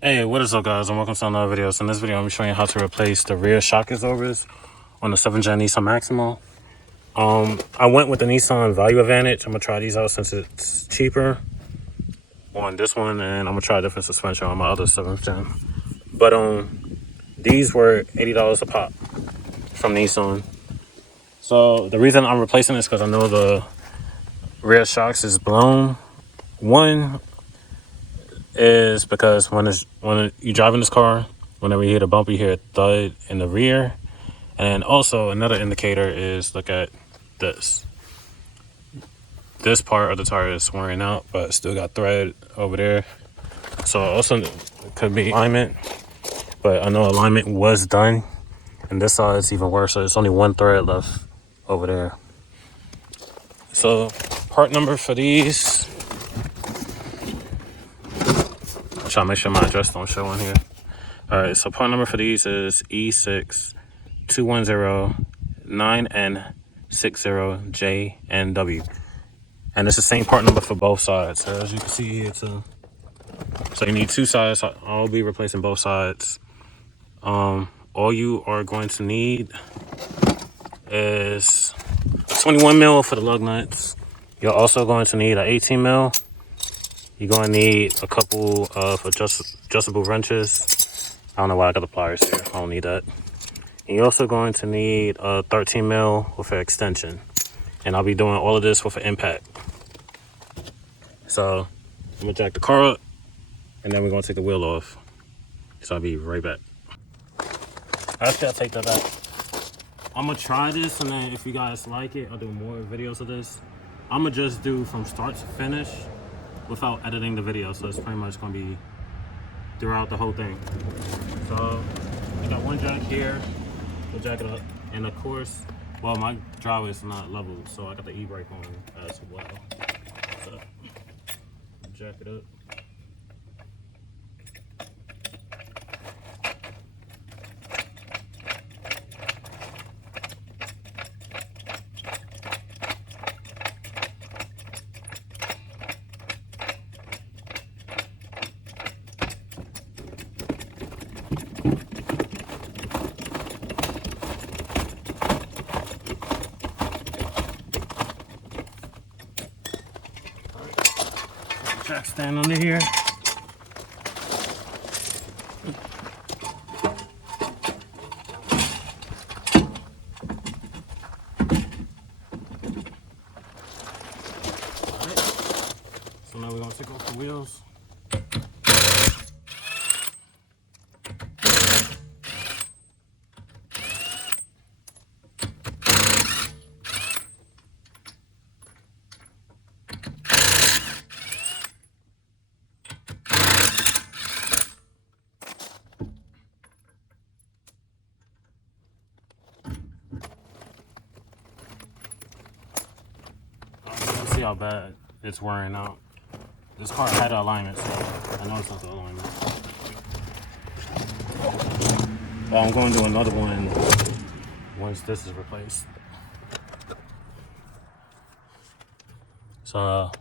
Hey, what is up, guys, and welcome to another video. So in this video, I'm showing you how to replace the rear shock absorbers on the 7th gen Nissan Maxima. I went with the Nissan Value Advantage. I'm gonna try these out since it's cheaper on this one, and I'm gonna try a different suspension on my other 7th gen. But these were $80 a pop from Nissan. So the reason I'm replacing this because I know the rear shocks is blown. One is because when you drive in this car, whenever you hit a bump, you hear a thud in the rear. And also another indicator is, look at this. This part of the tire is wearing out, but still got thread over there. So also it could be alignment, but I know alignment was done. And this side is even worse, so there's only one thread left over there. So part number for these, I'm trying to make sure my address don't show on here. All right, so part number for these is E62109N60JNW. And it's the same part number for both sides. So as you can see here too. So you need two sides. I'll be replacing both sides. All you are going to need is 21 mil for the lug nuts. You're also going to need an 18 mil. You're going to need a couple of adjustable wrenches. I don't know why I got the pliers here. I don't need that. And you're also going to need a 13 mil with an extension. And I'll be doing all of this with an impact. So I'm gonna jack the car up and then we're gonna take the wheel off. So I'll be right back. Actually, I'll take that back. I'm gonna try this, and then if you guys like it, I'll do more videos of this. I'm gonna just do from start to finish without editing the video. So it's pretty much gonna be throughout the whole thing. So I got one jack here, we'll jack it up. And of course, well, my driveway is not leveled, so I got the e-brake on as well. So jack it up. Jack stand under here. Alright. So now we're gonna take off the wheels. See how bad it's wearing out. This car had an alignment, so I know it's not the alignment. But I'm going to do another one once this is replaced. So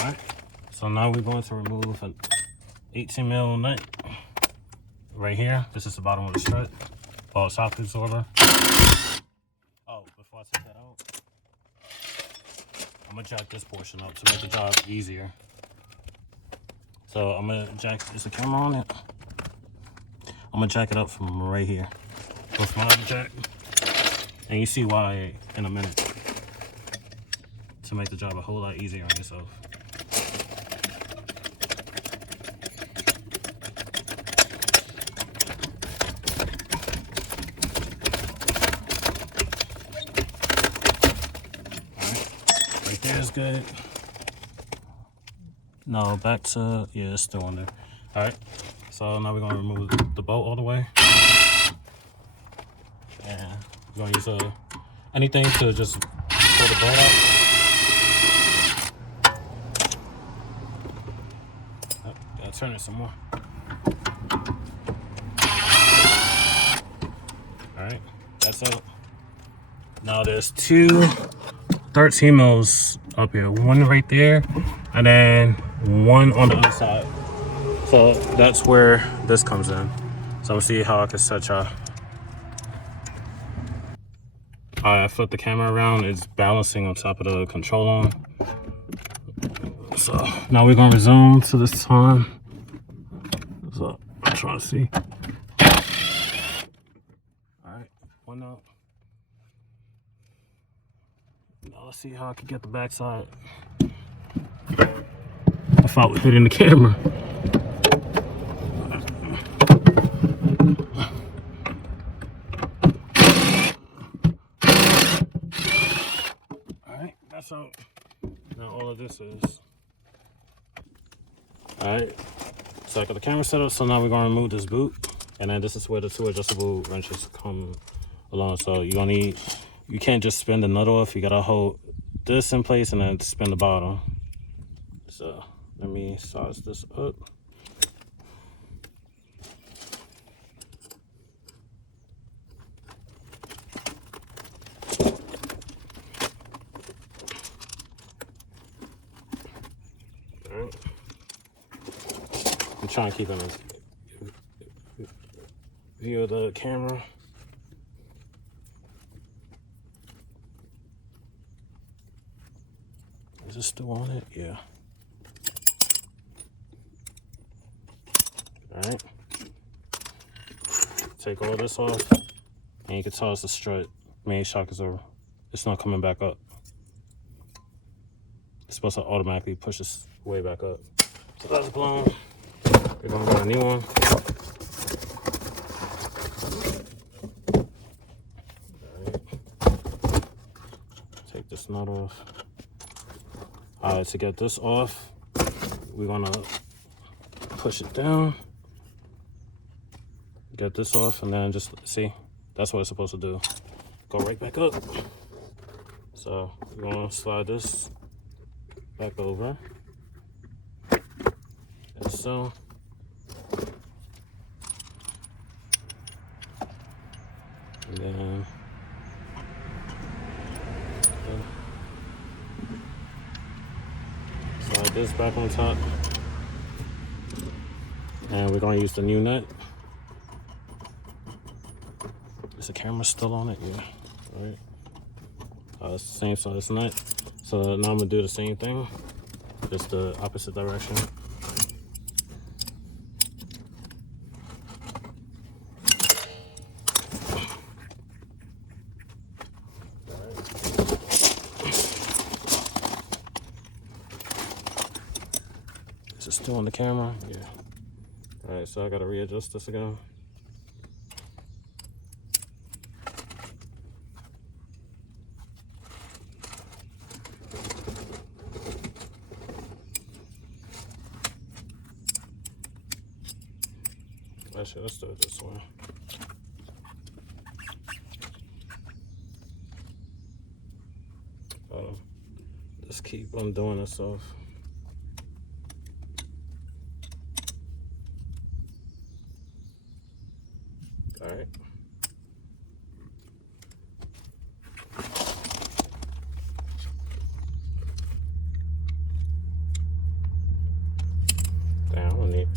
alright. So now we're going to remove an 18 mil nut right here. This is the bottom of the strut. Oh, shock absorber. Oh, before I take that out, I'm gonna jack this portion up to make the job easier. So I'm gonna jack, is the camera on it? I'm gonna jack it up from right here with my other jack. And you see why in a minute. To make the job a whole lot easier on yourself. Right there is good. No, back to, yeah, it's still on there. All right, so now we're gonna remove the bolt all the way. And we're gonna use anything to just pull the bolt out. Oh, gotta turn it some more. That's out. Now there's two 13 mils up here. One right there, and then one on the other side. So that's where this comes in. So I'm gonna see how I can set y'all. Alright, I flipped the camera around. It's balancing on top of the control arm. So now we're gonna resume to this time. So I'm trying to see. Alright, one up. Now let's see how I can get the backside without hitting the camera. Alright, that's out. Now all of this is. Alright, so I got the camera set up, so now we're gonna remove this boot. And then this is where the two adjustable wrenches come along. So you're gonna need, you can't just spin the nut off, you gotta hold this in place and then spin the bottom. So let me size this up. Alright. I'm trying to keep in a view of the camera. Is it still on it? Yeah. Alright. Take all this off, and you can tell it's the strut. Main shock is over. It's not coming back up. It's supposed to automatically push this way back up. So that's blown. We're gonna get a new one. Alright. Take this nut off. Alright, to get this off, we're gonna push it down. Get this off, and then just see, that's what it's supposed to do. Go right back up. So we're gonna slide this back over. And so. And then. Slide this back on top. And we're gonna use the new nut. Is the camera still on it? Yeah. All right. It's the same size nut. So now I'm gonna do the same thing, just the opposite direction. Is it still on the camera? Yeah. All right, so I gotta readjust this again. Actually, let's do it this way. Just keep undoing itself. All right. Damn, I don't need.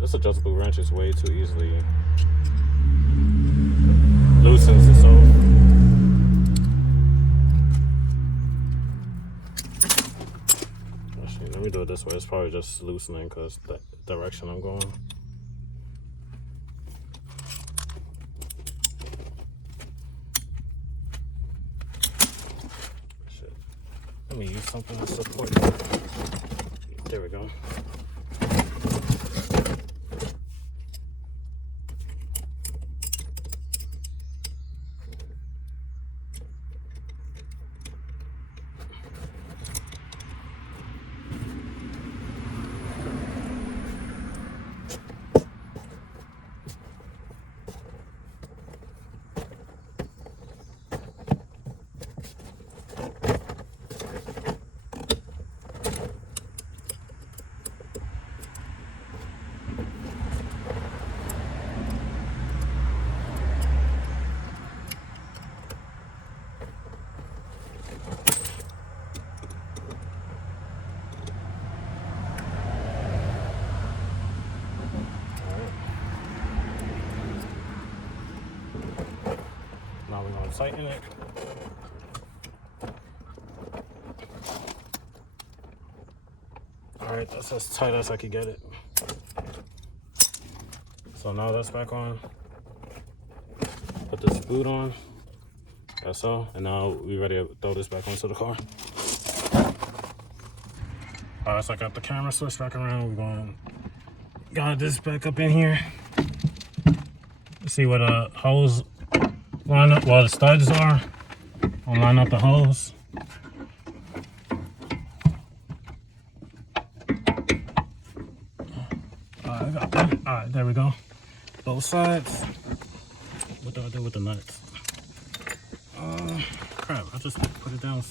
This adjustable wrench is way too easily loosens itself. Actually, let me do it this way. It's probably just loosening because the direction I'm going. Shit. Let me use something to support that. There we go. Now we're gonna tighten it. All right, that's as tight as I could get it. So now that's back on. Put this boot on. That's all. And now we ready to throw this back onto the car. All right, so I got the camera switched back around. We're going got this back up in here. Let's see where the hose line up, while the studs are. I'll line up the hose. I got that. All right, there we go. Both sides. What do I do with the nuts? Crap, I just put it down.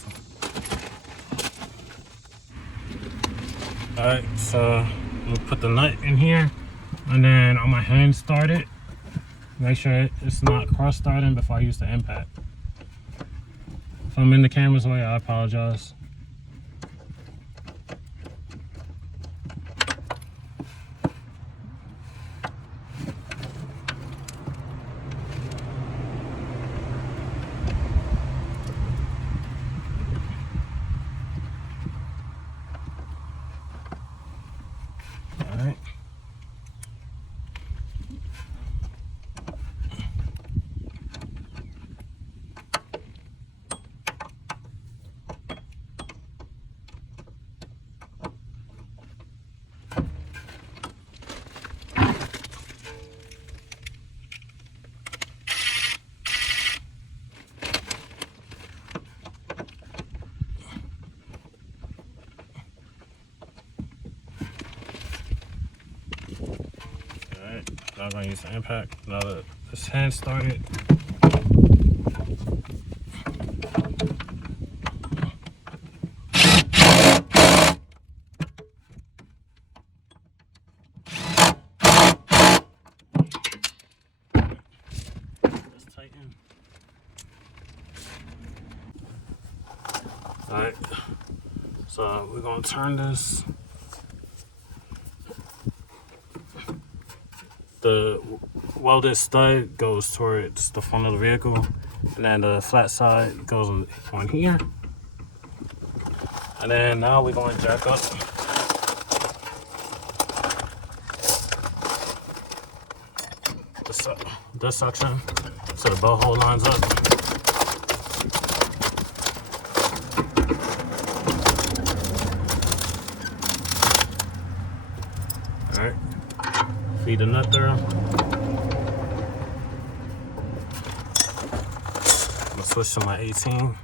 All right, so we'll put the nut in here, and then on my hand start it. Make sure it's not cross starting before I use the impact. If I'm in the camera's way, I apologize. Alright. Now I'm going to use the impact. Now that this hand started. Let's tighten. Alright, so we're going to turn this. The welded stud goes towards the front of the vehicle, and then the flat side goes on here. And then now we're going to jack up this section so the bolt hole lines up. All right. Feed the nut through. I'm gonna switch to my 18.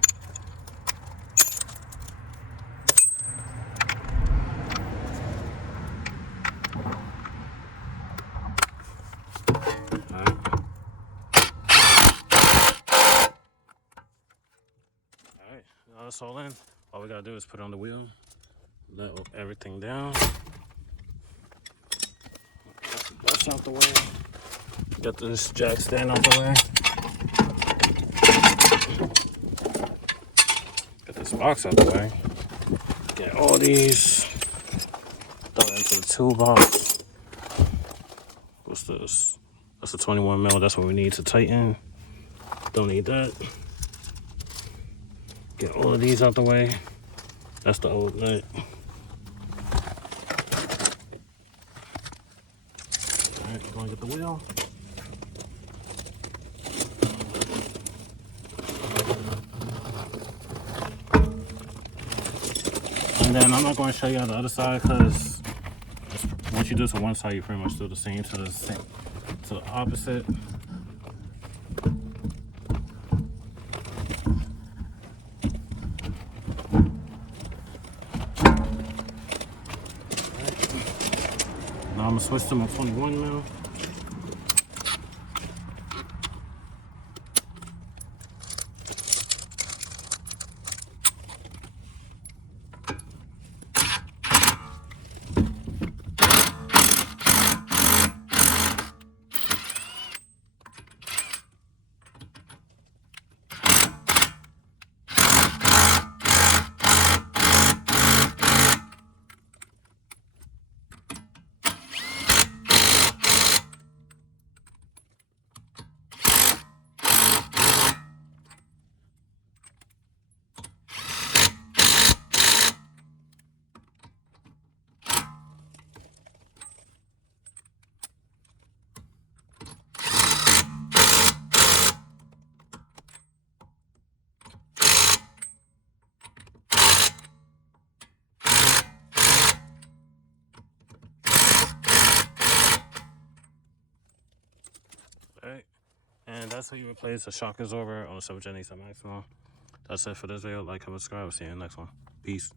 Alright, now it's all in. All we gotta do is put it on the wheel, let everything down. That's out the way. Get this jack stand out the way. Get this box out the way. Get all these. Throw it into the toolbox. What's this? That's a 21 mil. That's what we need to tighten. Don't need that. Get all of these out the way. That's the old nut. Alright, going to get the wheel. And then I'm not going to show you on the other side because once you do it to one side, you pretty much do the same to the opposite. Now I'm gonna switch to my 21 mil. And that's how you replace a shock absorber on a 7th Gen Nissan Maxima. That's it for this video. Like, comment, subscribe. See you in the next one. Peace.